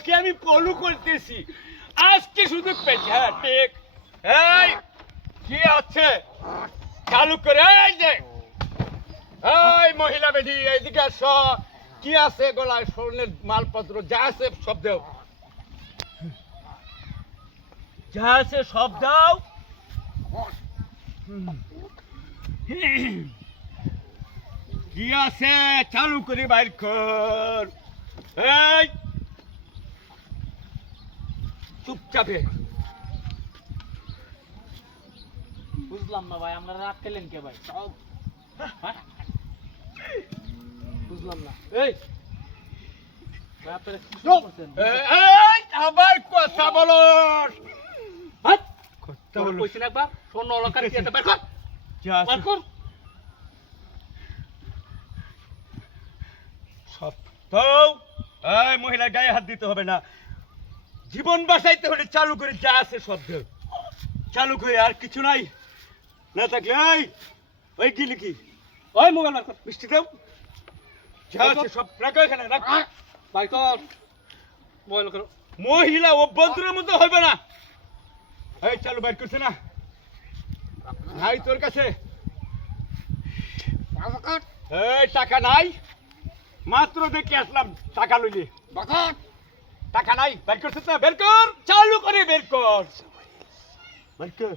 ওকে আমি ফলো করতেছি আজকে শুধু পেছাড়া টেক এই কি আছে চালু করে এই যে এই মহিলা বেটি এইদিকে আস কি আছে গলায় স্বর্ণের মালপত্র যা আছে সব দাও যা আছে সব দাও কি আছে চালু করে বাইর কর এই চুপচাপে বুঝলাম না ভাই আমরা রাত খেলেন কে ভাই বুঝলাম না এই ভাই আপনারা কি করছেন এই আবার কথা বলো কথা তোর বলো কইছেন একবার স্বর্ণ অলংকার কি আছে বের কর যা আছে বের কর সব তো এই মহিলা গায়ে হাত দিতে হবে না জীবন বাঁচাইতে হলে চালু করে যা আছে সব দেও চালু করে আর কিছু নাই না থাকলে এই ওই গিলি কি ওই মোবাইল বের কর মিষ্টি দাও যা আছে সব রাখো এখানে রাখ ভাই কর মোবাইল কর মহিলা অভ্যন্তরের মতো হবে না এই চালু বাইর করছে না নাই তোর কাছে এই টাকা নাই মাত্র দেখে আসলাম টাকা লইলি টাকা নাই বের করছিস না বের কর চালু করে বের কর বের কর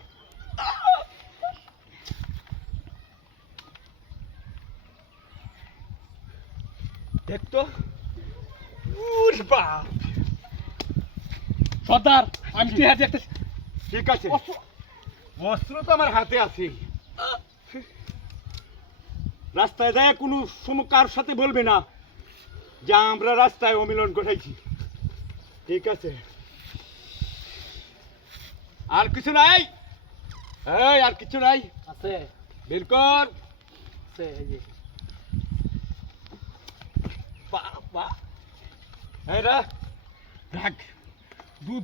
দেখ তো উর বাপ সর্দার আমি তুই হাতে একটা ঠিক আছে অস্ত্র তো আমার হাতে আছে রাস্তায় যায় কোনো কার সাথে বলবে না যে আমরা রাস্তায় অমিলন ঘটাইছি ঠিক আছে আর কিছু নাই এই আর কিছু নাই আছে বের কর আছে এই যে বাবা এই রাখ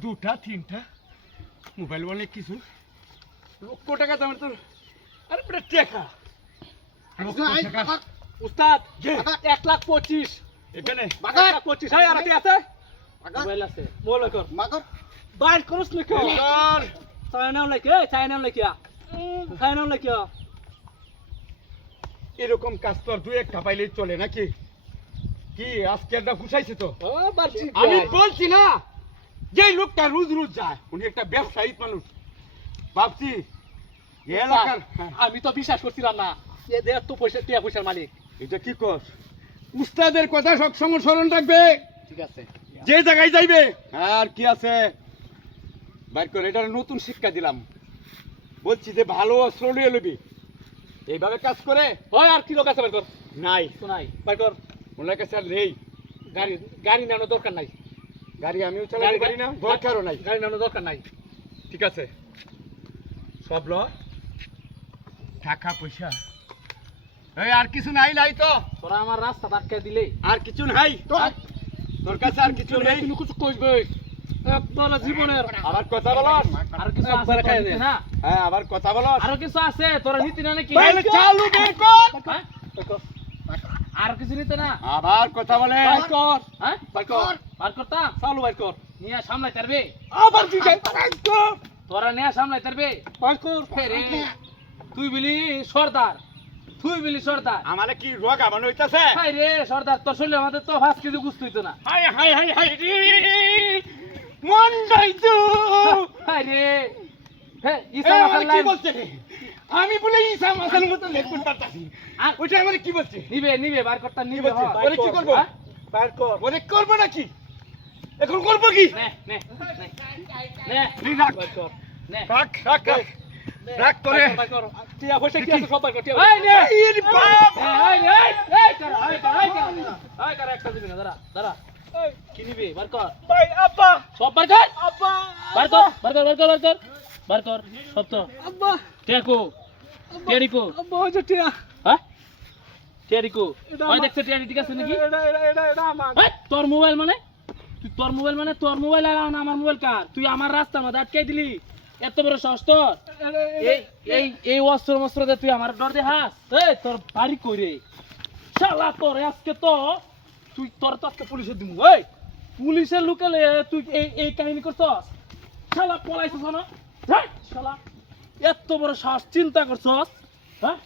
দুটা তিনটা মোবাইল অনেক কিছু লক্ষ টাকা দামের তোর আরে বেটা টাকা উস্তাদ যে 1,25,000 এখানে 1,25,000 হ্যাঁ আর কি আছে মোবাইল আছে মোবাইল কর বাইর করছ না কেউ কর চায়না লাগে চায়না লাগে চায়না লাগে এরকম কাজ তো আর দুই একটা পাইলেই চলে নাকি কি আজকে একটা ঘুষাইছে তো ও বাড়ছি আমি বলছি না যে লোকটা রোজ রোজ যায় উনি একটা ব্যবসায়ী মানুষ ভাবছি এ এলাকার আমি তো বিশ্বাস করছিলাম না এ দে তো পয়সা টিয়া পয়সার মালিক এটা কি কর উস্তাদের কথা সবসময় স্মরণ রাখবে ঠিক আছে যে জায়গায় যাইবে আর কি আছে বাইর করে এটা নতুন শিক্ষা দিলাম বলছি যে ভালো অস্ত্র নিয়ে লবি এইভাবে কাজ করে ওই আর কি লোক আছে বের কর নাই শোনাই বের কর ওনার কাছে আর নেই গাড়ি গাড়ি নেওয়ার দরকার নাই গাড়ি আমিও চালাতে পারি না দরকারও নাই গাড়ি নেওয়ার দরকার নাই ঠিক আছে সব ল টাকা পয়সা এই আর কিছু নাই নাই তো তোরা আমার রাস্তা আটকে দিলে আর কিছু নাই তোর কাছে আর কিছু নেই তুমি কিছু কইবে একবার জীবনের আবার কথা বলস আর কিছু আছে তোর নিতে না হ্যাঁ আবার কথা বলস আর কিছু আছে তোরা নিতে না নাকি তাহলে চালু বের কর হ্যাঁ? বের কর। আর কিছু নিতে না আবার কথা বলে বাইর কর হ্যাঁ বাইর কর বার করতা চালু বাইর কর নিয়ে সামলাই পারবে আবার কি যাই তোরা নিয়ে সামলাই পারবে বাইর কর ফেরে তুই বলি সর্দার তুই বলি সর্দার আমারে কি রোগ আমার হইতাছে হাই রে সর্দার তোর শরীরে আমাদের তো 5 কেজি গুস্ত হইতো না হাই হাই হাই হাই রে মন যাইতো হাই রে হে এই ইসা আমারে কি মাসাল্লাহ বলছে রে? আমি বলে ঈসা মাসাল মতো লেখুন পারতাছি আর ওইটা আমারে কি বলছে নিবে নিবে বার করতা কি নিবে বলছে ওরে কি করব বার কর ওরে করব নাকি এখন করব কি নে নে নে নে রাখ বার কর নে রাখ রাখ রাখ রাখ তোরে বার কর টিয়া পয়সা কি আছে সব বার কর টিয়া এই নে ইর বাপ এই এই কর এই কর একটা দিবি না দাঁড়া দাঁড়া কি নিবি বার কর ভাই আপা সব বার কর আপা বার কর বার কর বার কর বার কর বার কর সব তো আব্বা টেকো টেরিকো আব্বা ওই যে টিয়া হ্যাঁ টেরিকো এটা ওই আমার- দেখছ টেরি ঠিক আছে নাকি এটা আমার এই, তোর মোবাইল মানে তুই তোর মোবাইল মানে তোর মোবাইল আর আমার মোবাইল কার তুই আমার রাস্তার মধ্যে আটকে দিলি এত বড় সাহস তোর এই এই এই অস্ত্র মস্ত্র দিয়ে তুই আমার ডর দেখাস এই তোর বাড়ি কইরে শালা তোর আজকে তো তুই তোর তো আজকে পুলিশে দিমু এই পুলিশের লুকালে তুই এই কাহিনী করছস শালা পলাইছস না হ্যাঁ শালা এত বড় সাহস চিন্তা করছস হ্যাঁ